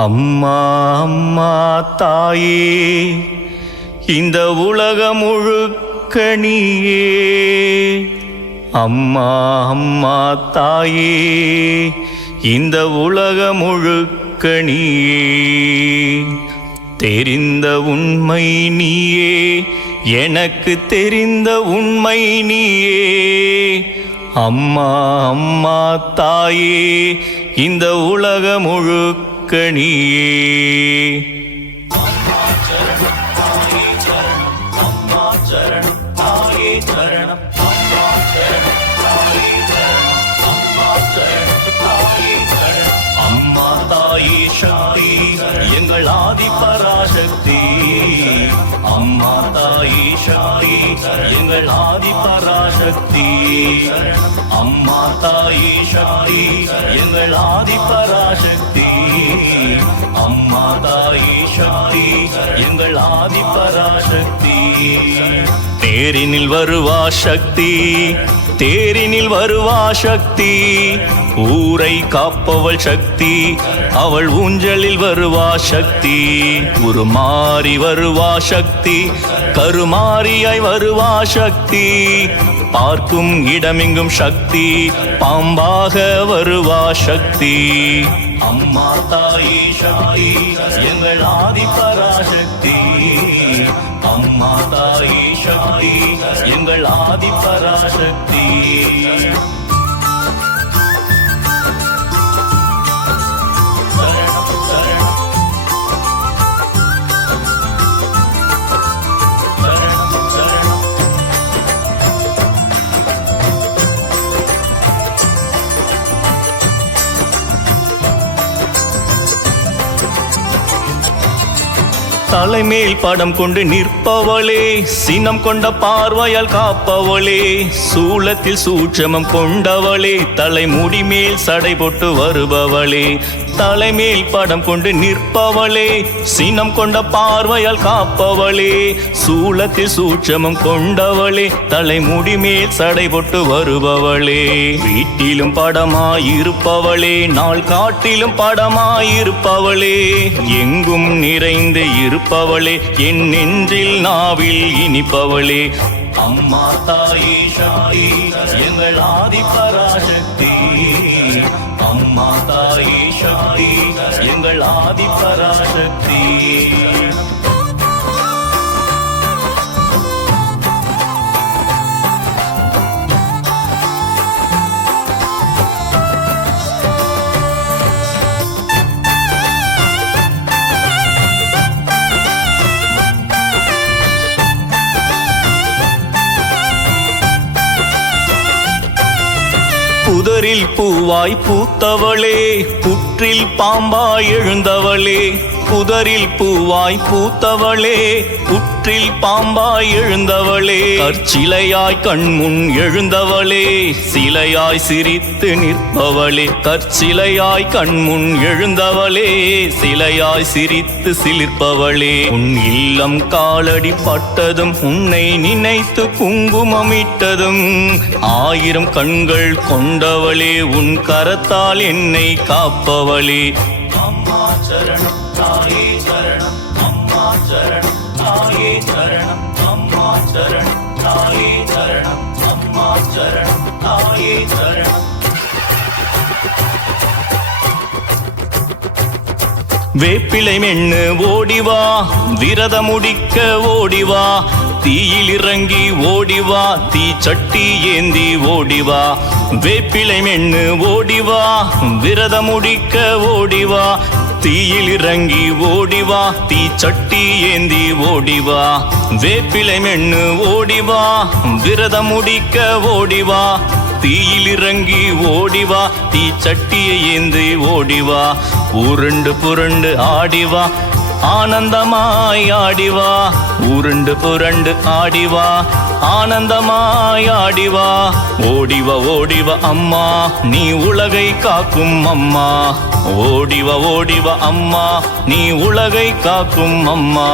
அம்மா அம்மா தாயே, இந்த உலகம் முழுக்க நீயே. அம்மா அம்மா தாயே, இந்த உலகம் முழுக்க நீயே. தெரிந்த உண்மை நீயே, எனக்கு தெரிந்த உண்மை நீயே. அம்மா அம்மா தாயே, இந்த உலகம் முழுக்க நீயே. அம்மா சரணம் தாயே சரணம், அம்மா சரணம் தாயே சரணம், அம்மா சரணம் தாயே சரணம், அம்மா சரணம் தாயே சரணம். அம்மா தாயே ஷாயி எங்கள் ஆதி பராசக்தி. அம்மா தாயே ஷாயி எங்கள் ஆதி பராசக்தி. அம்மா தாயே ஷாயி எங்கள் ஆதி பராசக்தி. அம்மா தாயே ஷாயி எங்கள் ஆதி பராசக்தி. தேரினில் வருவா சக்தி, தேரினில் வருவா சக்தி. ஊரை காப்பவள் சக்தி, அவள் ஊஞ்சலில் வருவா சக்தி. உருமாறி வருவா சக்தி, கருமாறியாய் வருவா சக்தி. பார்க்கும் இடமெங்கும் சக்தி, பாம்பாக வருவா சக்தி. அம்மா தாயே ஷாயி எங்கள் ஆதி பராசக்தி. அம்மா தாயே ஷாயி எங்கள் ஆதி பராசக்தி. தலைமேல் படம் கொண்டு நிற்பவளே, சினம் கொண்ட பார்வையால் காப்பவளே. சூலத்தில் சூட்சமம் கொண்டவளே, தலைமுடி மேல் சடை போட்டு வருபவளே. தலைமேல் படம் கொண்டு நிற்பவளே, சினம் கொண்ட பார்வையால் காப்பவளே. சூலத்தில் சூட்சமம் கொண்டவளே, தலைமுடி மேல் சடை போட்டு வருபவளே. வீட்டிலும் படமாயிருப்பவளே, நாள் காட்டிலும் படமாயிருப்பவளே. எங்கும் நிறைந்து இருப்பவளே, என் நெஞ்சில் நாவில் இனிப்பவளே. அம்மா தாயே ஷாயி எங்கள் ஆதி பராசக்தி. அம்மா தாயே ஷாயி எங்கள் ஆதி பராசக்தி. புதரில் பூவாய் பூத்தவளே, புற்றில் பாம்பாய் எழுந்தவளே. புதரில் பூவாய் பூத்தவளே, புற்றில் பாம்பாய் எழுந்தவளே. கற்சிலையாய் கண்முன் எழுந்தவளே, சிலையாய் சிரித்து நிற்பவளே. கற்சிலையாய் கண்முன் எழுந்தவளே, சிலையாய் சிரித்து சிலிர்ப்பவளே. உன் இல்லம் காலடி பட்டதும், உன்னை நினைத்து குங்குமமிட்டதும். ஆயிரம் கண்கள் கொண்டவளே, உன் கரத்தால் என்னை காப்பவளே. அம்மா சரணம் தாயே சரணம், அம்மா சரணம் தாயே சரணம், அம்மா சரணம் தாயே சரணம், அம்மா சரணம் தாயே சரணம். வேப்பிலை மென்னு ஓடிவா, விரதம் முடிக்க ஓடிவா. தீயில் இறங்கி ஓடிவா, தீ சட்டி ஏந்தி ஓடிவா. வேப்பிலை மென்னு ஓடிவா, விரதம் முடிக்க ஓடிவா. தீயில் இறங்கி ஓடிவா, தீ சட்டி ஏந்தி ஓடிவா. வேப்பிலை மென்னு ஓடிவா, விரதம் முடிக்க ஓடிவா. தீயில் இறங்கி ஓடிவா, தீ சட்டியை ஏந்தி ஓடிவா. உருண்டு புரண்டு ஆடிவா, ஆனந்தமாய் ஆடிவா. உருண்டு புரண்டு ஆடிவா, ஆனந்தமாய் ஆடிவா. ஓடிவா ஓடிவா அம்மா, நீ உலகை காக்கும் அம்மா. ஓடிவா ஓடிவா அம்மா, நீ உலகை காக்கும் அம்மா.